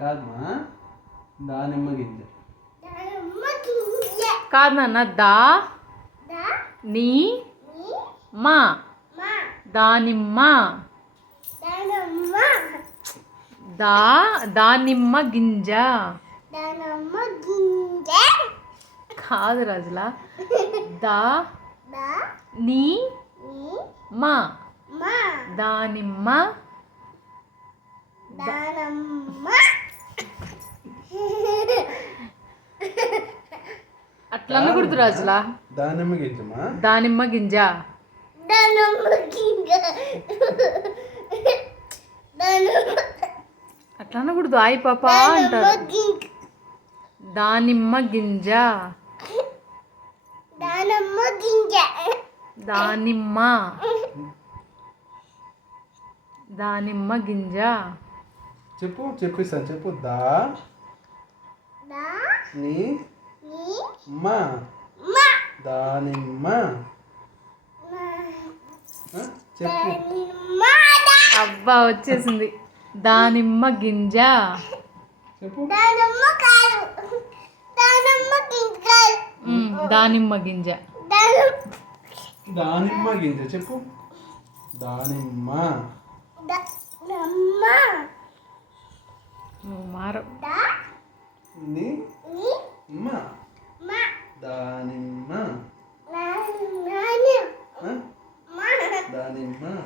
కాదమ్మా దానిమ్మ గింజ. కాదు నాన్న దా నీ మా. దానిమ్మ దా దానిమ్మ గింజ. కాదు రాజులా దా నీ మా. దానిమ్మ అట్లా అనకూడదు రాజులా? దానిమ్మ గింజమ్మా దానిమ్మ గింజ. అట్లా అనకూడదు ఆయి పాప అంటారు. దానిమ్మ గింజ. దానమ్మ గింజ. దానిమ్మ. దానిమ్మ గింజ. చెప్పు చెప్పిస్తాను చెప్పు. దా? నీ మా. మా. దానిమ్మ చెప్పు. అబ్బా వచ్చేసింది. దానిమ్మ గింజ. చెప్పు. దానమ్మ గింజ దానిమ్మ గింజ. దానమ్మ. దానిమ్మ గింజ చెప్పు. దానిమ్మ. నువ్వు నీ. Daha değil mi? Ha?